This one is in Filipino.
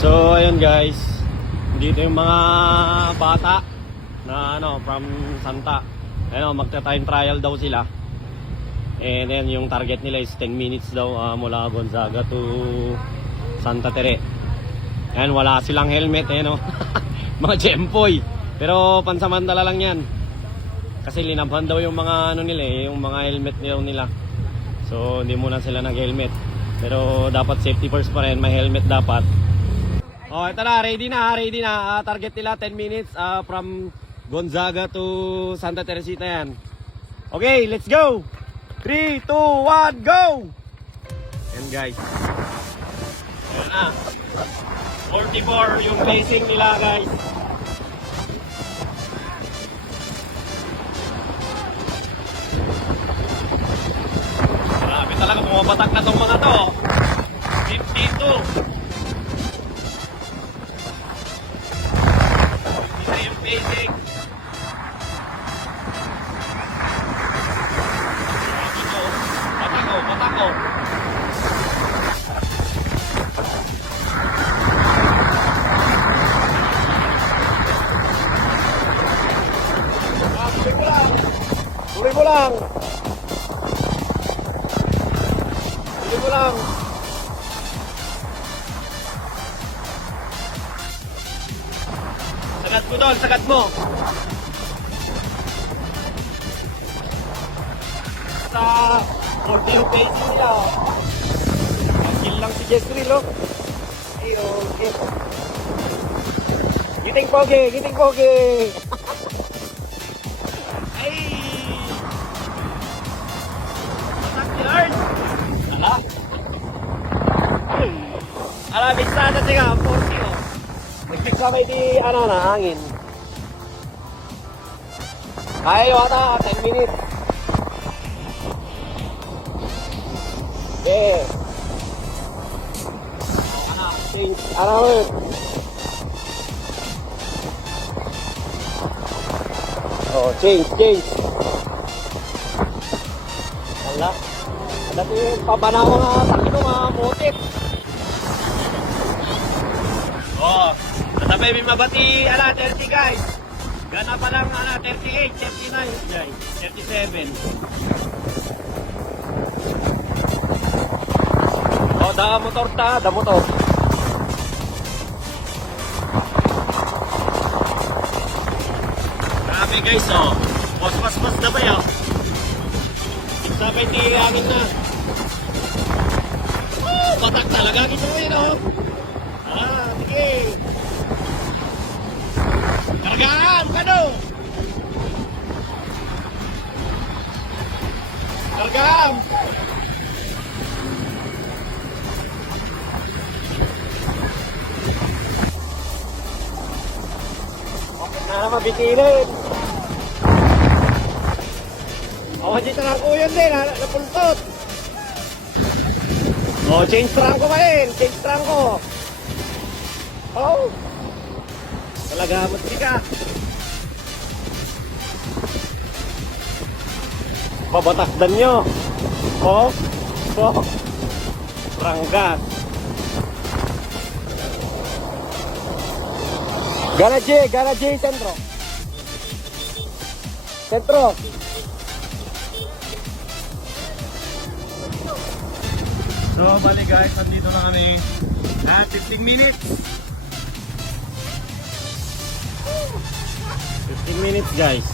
So ayun guys, dito yung mga bata na from Santa. Ayun, magta-time trial daw sila. And then yung target nila is 10 minutes daw mula Gonzaga to Santa Tere. Ayan, wala silang helmet mga Jempoy. Pero pansamantala lang yan. Kasi linabhan daw yung mga nila yung mga helmet nila. So hindi muna sila nag-helmet. Pero dapat safety first pa rin, may helmet dapat. Oh, ito na, ready na. Target nila 10 minutes from Gonzaga to Santa Teresita yan. Okay, let's go! 3, 2, 1, go! Yan guys. Ayan na. 44 yung placing nila guys. Grabe talaga, pumabatak na tong mga to. 52. Basic. Patako. Tuloy mo lang. Sagat mo doon, sagat mo. Sa 40 pacing nila. Kill lang si Jezreel, oh. Ay, okay. Giting pogi. Ay! Matak si Art. Alabig sana siya, 40, oh. Nagpiksamay di, hangin. Kaya yung ata, 10 minutes. Okay. Change. Oh, change. Wala. Wala ito yung pabanaw mga motif. Oh, natabay may mabati, 30 guys. Gana pa lang, 38, 39, guys. 37. Oh, da motor. Grabe guys, oh. Mas na ba yun? Sabay tilangin na. Oh, batak talaga. Gito mo yun, oh. Sige. Kargaan, kano? Kargaan. Okay na mabitinin. Oh, dito na ko yun din, napultot. Oh, change trunk ko. Oh. Talaga matri ka. Babatakdan nyo. Oh. Ranggas. Garage, sentro. So, bali guys, nandito na kami at 15 minutes. 15 minutes guys.